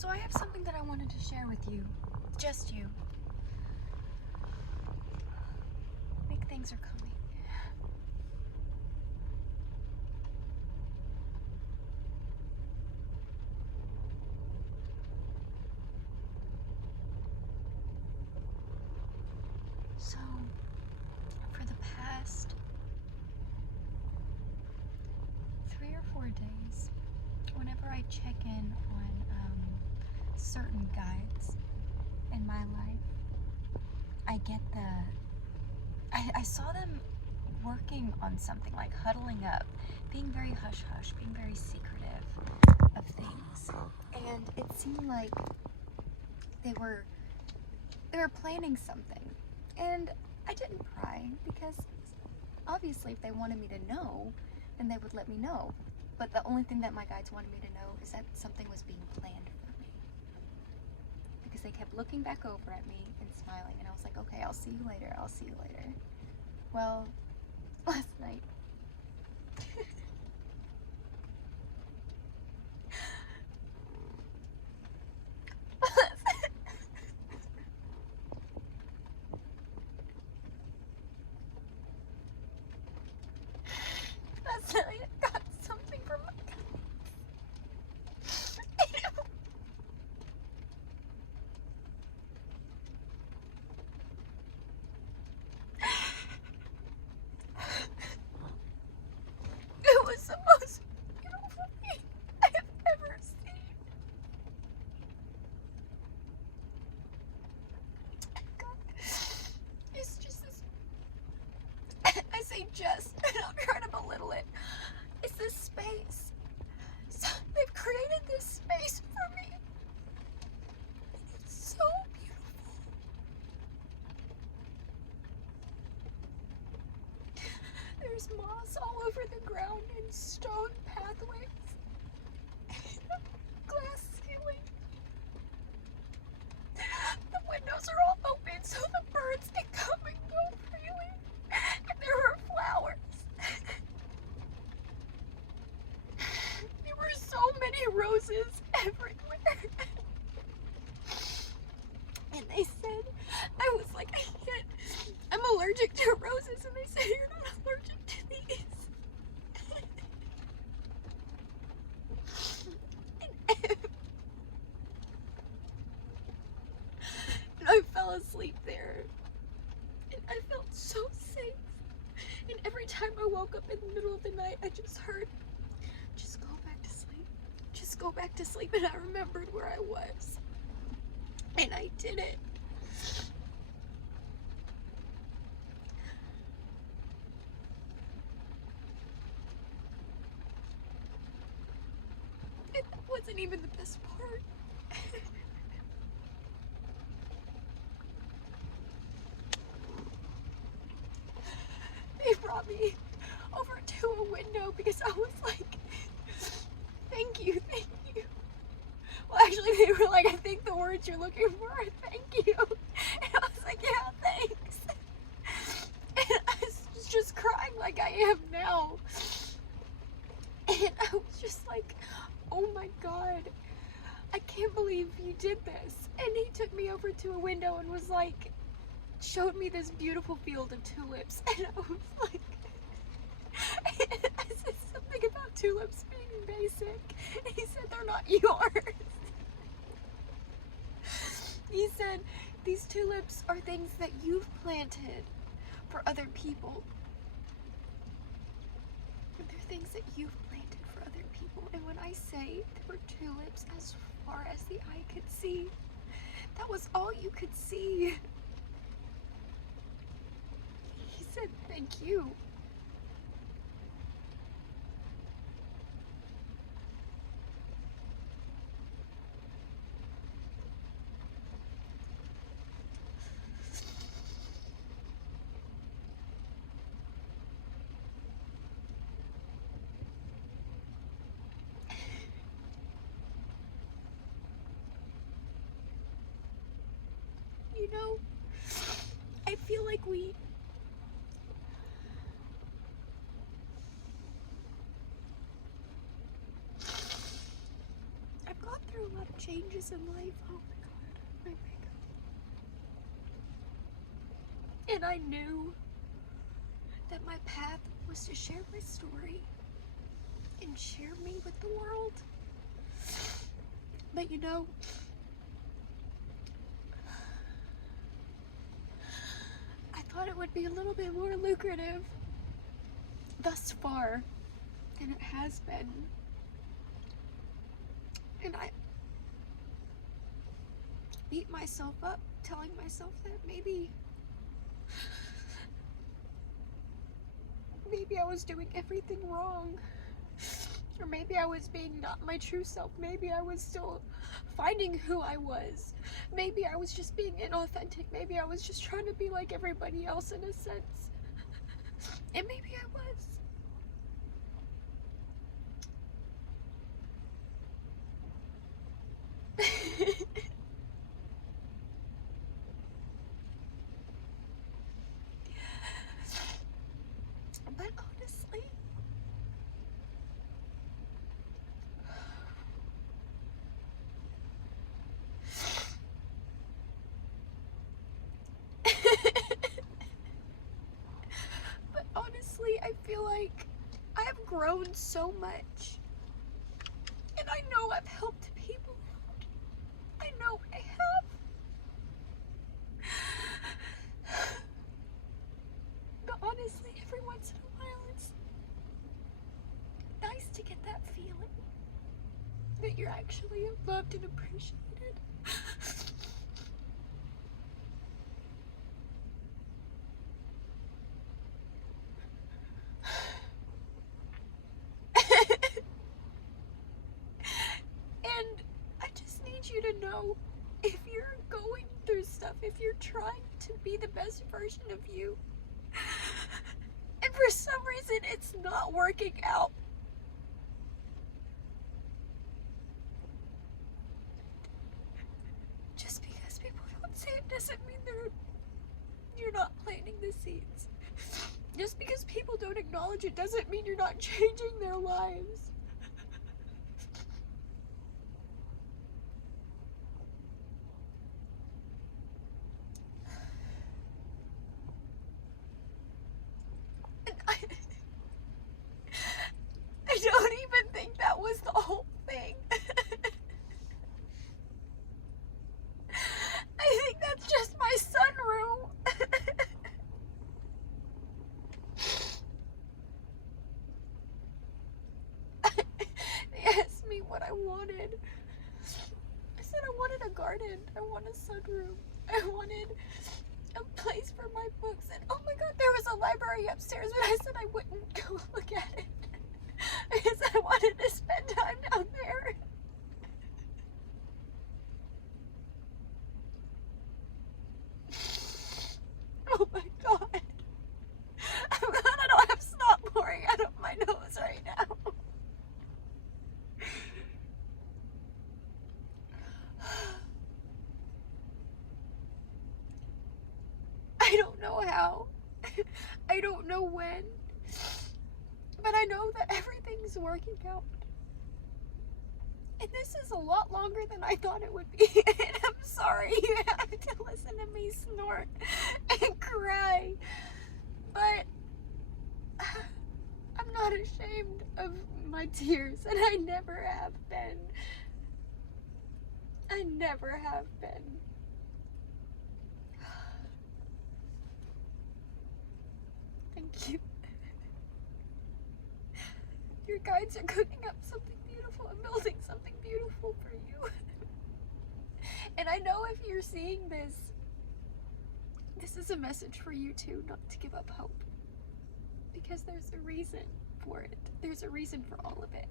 So I have something that I wanted to share with you. Just you. Big things are coming. So, for the past 3 or 4 days, whenever I check in on certain guides in my life, I get I saw them working on something, like huddling up, being very hush-hush, being very secretive of things. And it seemed like they were planning something. And I didn't pry, because obviously if they wanted me to know, then they would let me know. But the only thing that my guides wanted me to know is that something was being planned for me. Because they kept looking back over at me and smiling, and I was like, okay, I'll see you later, I'll see you later. Well, last night, last night I got something from my guides. It was the most beautiful thing I have ever seen. God, it's just this. I say just, and I'm trying to belittle it. It's this space. So they've created this space for me. It's so beautiful. There's moss all over the ground and stone pathways. Glass ceiling. The windows are all open so the birds can come and go freely. And there were flowers. There were so many roses everywhere. And they said, I was like, I can't, I'm allergic to roses. And they said, you're not allergic to these. And I fell asleep there. And I felt so safe. And every time I woke up in the middle of the night, I just heard, just go back to sleep. Just go back to sleep. And I remembered where I was. And I did it. And that wasn't even the best part. They brought me over to a window because I was like, thank you, thank you. Well, actually, they were like, I think the words you're looking for are thank you. And I was like, yeah, thanks. And I was just crying like I am now. And I was just like, oh my God, I can't believe you did this. And he took me over to a window and was like, showed me this beautiful field of tulips. And I was like, I said something about tulips being basic. And he said, they're not yours. He said, these tulips are things that you've planted for other people. And they're things that you've planted for other people. And when I say there were tulips as far as the eye could see, that was all you could see. He said, thank you. You know, I feel like I've gone through a lot of changes in life. Oh my god, my makeup. And I knew that my path was to share my story and share me with the world. But you know, I thought it would be a little bit more lucrative thus far than it has been. And I beat myself up, telling myself that maybe I was doing everything wrong. Or maybe I was being not my true self. Maybe I was still finding who I was. Maybe I was just being inauthentic. Maybe I was just trying to be like everybody else in a sense. And maybe I was. But honestly, I feel like I have grown so much. And I know I've helped people out. I know I have. But honestly, every once in a while, it's nice to get that feeling that you're actually loved and appreciated. And I just need you to know, if you're going through stuff, if you're trying to be the best version of you, and for some reason it's not working out, just because people don't say it doesn't mean you're not planting the seeds. Just because people don't acknowledge it doesn't mean you're not changing their lives. And I don't even think that was the whole thing. I think that's just my sunroom. They asked me what I wanted. I said I wanted a garden. I want a sunroom. I wanted a place for my books. And oh my god, there was a library upstairs, but I said I wouldn't go look at it because I wanted to spend time down there. Oh my god. I'm glad I don't have snot pouring out of my nose right now. I don't know how. I don't know when. But I know that everything's working out. And this is a lot longer than I thought it would be. And I'm sorry you have to listen to me snort and cry. But I'm not ashamed of my tears, and I never have been. I never have been. Thank you. Your guides are cooking up something beautiful and building something beautiful for you. And I know if you're seeing this, this is a message for you too, not to give up hope. Because there's a reason for it. There's a reason for all of it.